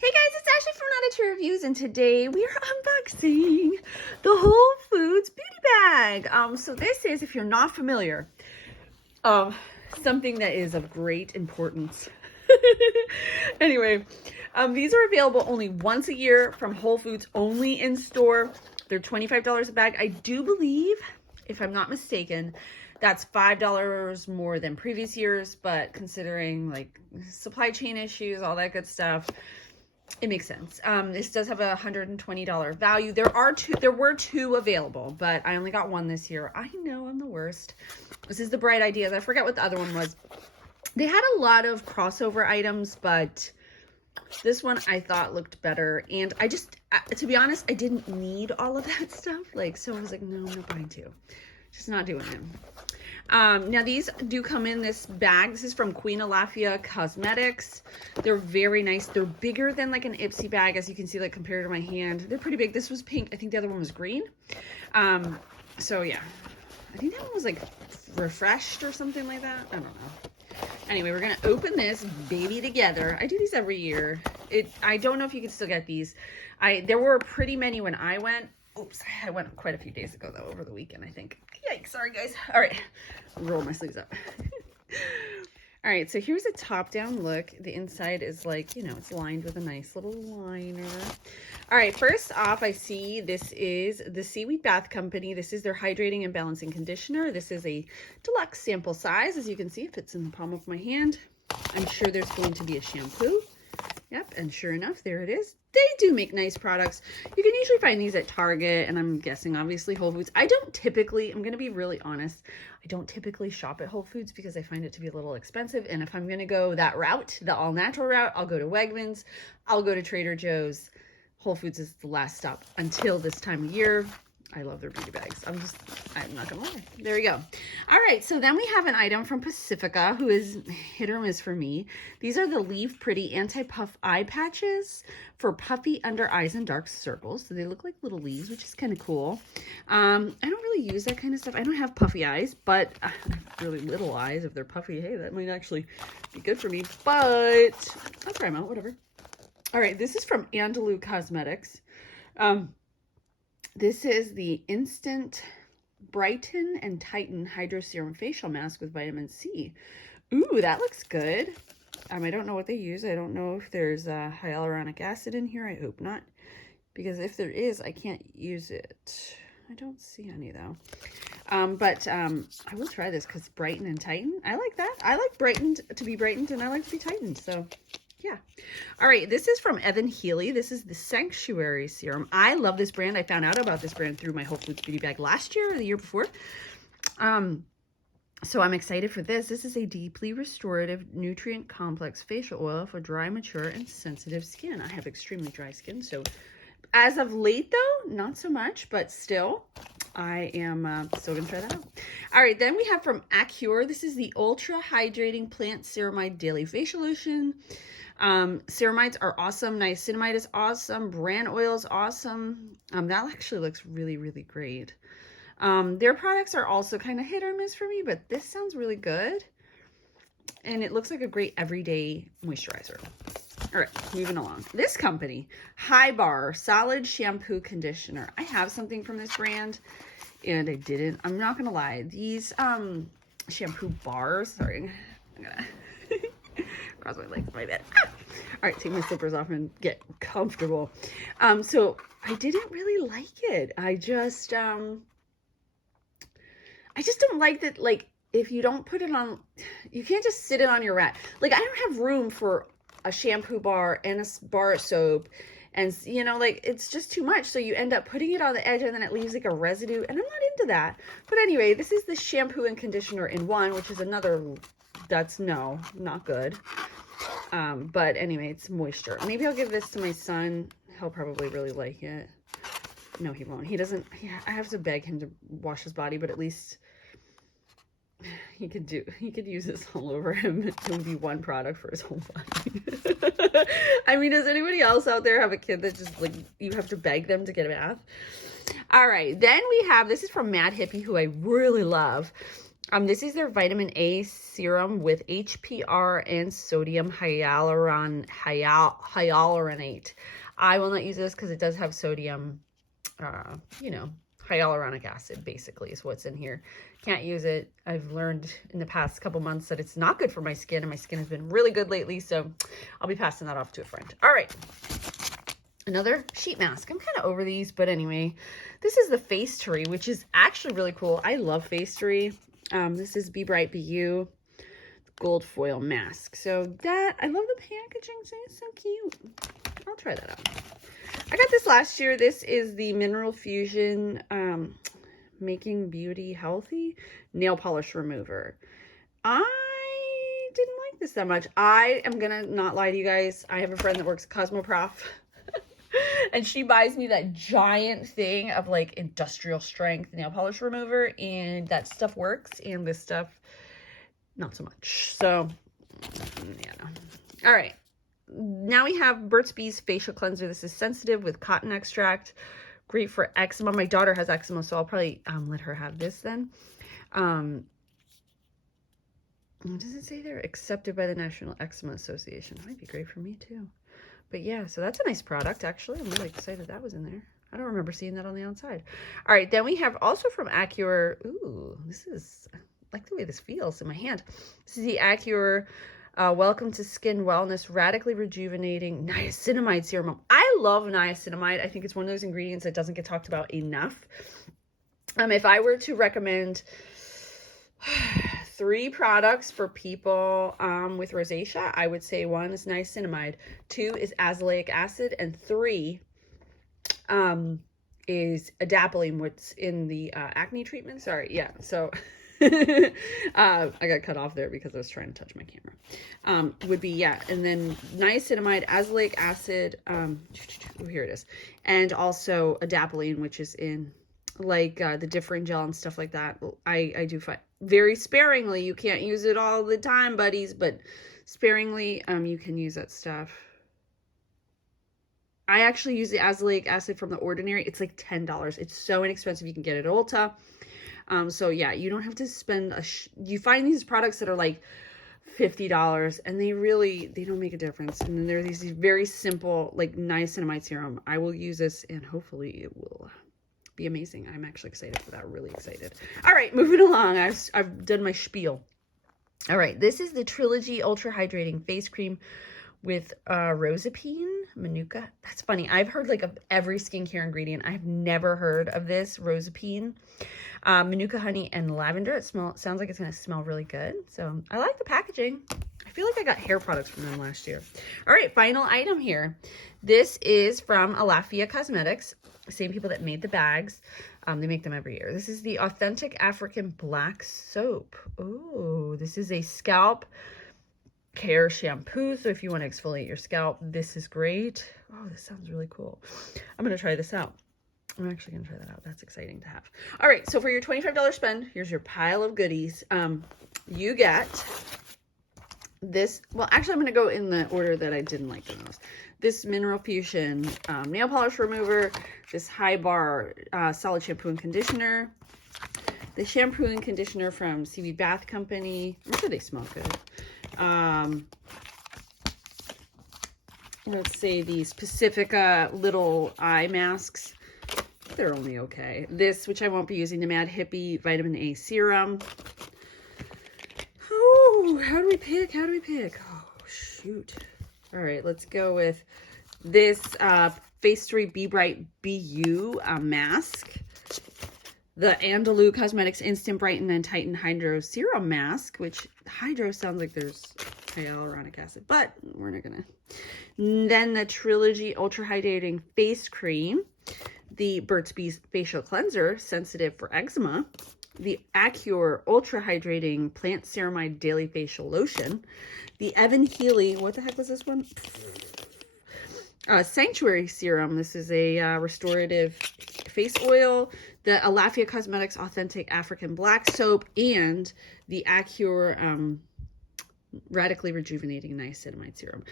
Hey guys, it's Ashley from Raddish Reviews, and today we are unboxing the Whole Foods beauty bag. So this is, if you're not familiar, something that is of great importance. Anyway, these are available only once a year from Whole Foods, only in store. They're $25 a bag. I do believe, if I'm not mistaken, that's $5 more than previous years, but considering like supply chain issues, all that good stuff, it makes sense. This does have a $120 value. There were two available, but I only got one this year. I know I'm the worst. This is the Bright Ideas. I forget what the other one was. They had a lot of crossover items, but this one I thought looked better. And to be honest, I didn't need all of that stuff. So I was like, no, I'm not buying two. Just not doing it. Now these do come in this bag. This is from Queen Elafia Cosmetics. They're very nice. They're bigger than like an Ipsy bag, as you can see, like compared to my hand. They're pretty big. This was pink. I think the other one was green. So yeah, I think that one was like refreshed or something like that. I don't know. Anyway, we're gonna open this baby together. I do these every year. I don't know if you can still get these. There were pretty many when I went. Oops, I went quite a few days ago though, over the weekend, I think. Yikes, sorry guys. All right, roll my sleeves up. All right, so here's a top-down look. The inside is like, it's lined with a nice little liner. All right, first off, I see this is the Seaweed Bath Company. This is their Hydrating and Balancing Conditioner. This is a deluxe sample size. As you can see, it fits in the palm of my hand. I'm sure there's going to be a shampoo. Yep, and sure enough, there it is. They do make nice products. You can usually find these at Target, and I'm guessing, obviously, Whole Foods. I'm going to be really honest, I don't typically shop at Whole Foods because I find it to be a little expensive, and if I'm going to go that route, the all-natural route, I'll go to Wegmans, I'll go to Trader Joe's. Whole Foods is the last stop until this time of year. I love their beauty bags. I'm not gonna lie. There we go. All right, so then we have an item from Pacifica, who is hit or miss for me. These are the Leave Pretty Anti-Puff Eye Patches for puffy under eyes and dark circles. So they look like little leaves, which is kind of cool. I don't really use that kind of stuff. I don't have puffy eyes, but I have really little eyes. If they're puffy, hey, that might actually be good for me, but I'll try them out, whatever. All right, this is from Andalou Cosmetics. This is the Instant Brighten and Tighten Hydro Serum Facial Mask with Vitamin C. Ooh, that looks good. I don't know what they use. I don't know if there's hyaluronic acid in here. I hope not. Because if there is, I can't use it. I don't see any, though. But I will try this because Brighten and Tighten. I like that. I like brightened to be brightened, and I like to be tightened. So yeah. All right, this is from Evan Healy. This is the Sanctuary Serum. I love this brand. I found out about this brand through my Whole Foods beauty bag last year or the year before. So I'm excited for this. This is a deeply restorative nutrient complex facial oil for dry, mature, and sensitive skin. I have extremely dry skin, so as of late though, not so much, but still, I am still gonna try that out. All right, then we have from Accure. This is the Ultra Hydrating Plant Ceramide Daily Facial Lotion. Ceramides are awesome. Niacinamide is awesome. Bran oil is awesome. That actually looks really, really great. Their products are also kind of hit or miss for me, but this sounds really good. And it looks like a great everyday moisturizer. All right, moving along. This company, High Bar Solid Shampoo Conditioner. I have something from this brand, and I didn't. I'm not gonna lie. These shampoo bars. Sorry, I'm gonna cross my legs, my bad. Ah! All right, take my slippers off and get comfortable. So I didn't really like it. I just don't like that. Like, if you don't put it on, you can't just sit it on your rack. Like, I don't have room for a shampoo bar and a bar of soap, and it's just too much. So you end up putting it on the edge, and then it leaves like a residue, and I'm not into that. But anyway, this is the shampoo and conditioner in one, which is another. That's not good. But anyway, it's moisture. Maybe I'll give this to my son. He'll probably really like it. No, he won't. He doesn't. I have to beg him to wash his body, but at least he could use this all over him. It would be one product for his whole body. Does anybody else out there have a kid that just like you have to beg them to get a bath? All right, then we have, this is from Mad Hippie, who I really love. This is their vitamin A serum with HPR and sodium hyaluronate. I will not use this because it does have sodium, you know, hyaluronic acid basically is what's in here. Can't use it. I've learned in the past couple months that it's not good for my skin, and my skin has been really good lately, so I'll be passing that off to a friend. All right. Another sheet mask. I'm kind of over these, but anyway, this is the Facetory, which is actually really cool. I love Facetory. This is Be Bright Be You gold foil mask. So that, I love the packaging. It's so cute. I'll try that out. I got this last year. This is the Mineral Fusion Making Beauty Healthy Nail Polish Remover. I didn't like this that much. I am gonna not lie to you guys. I have a friend that works at Cosmoprof. And she buys me that giant thing of like industrial strength nail polish remover, and that stuff works, and this stuff not so much. So yeah, no. All right, now we have Burt's Bees facial cleanser. This is sensitive with cotton extract, great for eczema. My daughter has eczema, so I'll probably let her have this then. What does it say there? Accepted by the National Eczema Association. Might be great for me too. But yeah, so that's a nice product, actually. I'm really excited that was in there. I don't remember seeing that on the outside. All right, then we have also from Allure. Ooh, this is, I like the way this feels in my hand. This is the Allure Welcome to Skin Wellness Radically Rejuvenating Niacinamide Serum. I love niacinamide. I think it's one of those ingredients that doesn't get talked about enough. If I were to recommend 3 products for people with rosacea, I would say 1 is niacinamide, 2 is azelaic acid, and 3 is adapalene, what's in the acne treatment. Sorry, yeah, so I got cut off there because I was trying to touch my camera. Would be, yeah, and then niacinamide, azelaic acid, here it is, and also adapalene, which is in like the differing gel and stuff like that. I do find very sparingly. You can't use it all the time, buddies, but sparingly you can use that stuff. I actually use the azelaic acid from The Ordinary. It's like $10. It's so inexpensive. You can get it at Ulta. So yeah, you don't have to spend you find these products that are like $50 and they don't make a difference. And then there are these very simple like niacinamide serum. I will use this and hopefully it will be amazing. I'm actually excited for that. Really excited. All right, moving along. I've done my spiel. All right, this is the Trilogy Ultra Hydrating Face Cream with rosapine, manuka. That's funny. I've heard like of every skincare ingredient. I've never heard of this rosapine, manuka honey, and lavender. It sounds like it's gonna smell really good. So I like the packaging. I feel like I got hair products from them last year. All right, final item here. This is from Alafia Cosmetics. Same people that made the bags. They make them every year. This is the Authentic African Black Soap. Oh, this is a scalp care shampoo. So if you want to exfoliate your scalp, this is great. Oh, this sounds really cool. I'm going to try this out. I'm actually going to try that out. That's exciting to have. All right. So for your $25 spend, here's your pile of goodies. You get this. Well, actually, I'm going to go in the order that I didn't like the most. This Mineral Fusion nail polish remover, this High Bar solid shampoo and conditioner, the shampoo and conditioner from CB Bath Company. I'm sure they smell good. Let's say these Pacifica little eye masks. They're only okay. This, which I won't be using, the Mad Hippie Vitamin A Serum. Oh, how do we pick? How do we pick? Oh, shoot. All right, let's go with this Facetory Be Bright Be You mask. The Andalou Cosmetics Instant Brighten and Tighten Hydro Serum Mask, which hydro sounds like there's hyaluronic acid, but we're not gonna. And then the Trilogy Ultra Hydrating Face Cream, the Burt's Bees Facial Cleanser, sensitive for eczema, the Allure Ultra Hydrating Plant Ceramide Daily Facial Lotion, the Evan Healy, what the heck was this one? Sanctuary Serum. This is a restorative face oil, the Alafia Cosmetics Authentic African Black Soap, and the Allure Radically Rejuvenating Niacinamide Serum.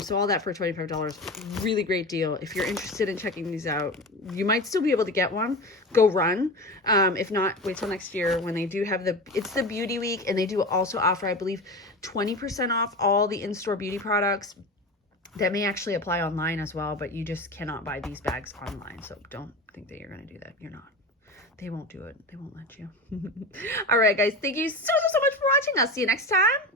So all that for $25. Really great deal. If you're interested in checking these out, you might still be able to get one. Go run. If not, wait till next year when they do have it's the beauty week, and they do also offer, I believe, 20% off all the in-store beauty products. That may actually apply online as well, but you just cannot buy these bags online. So don't think that you're going to do that. You're not. They won't do it. They won't let you. All right, guys. Thank you so much for watching. I'll see you next time.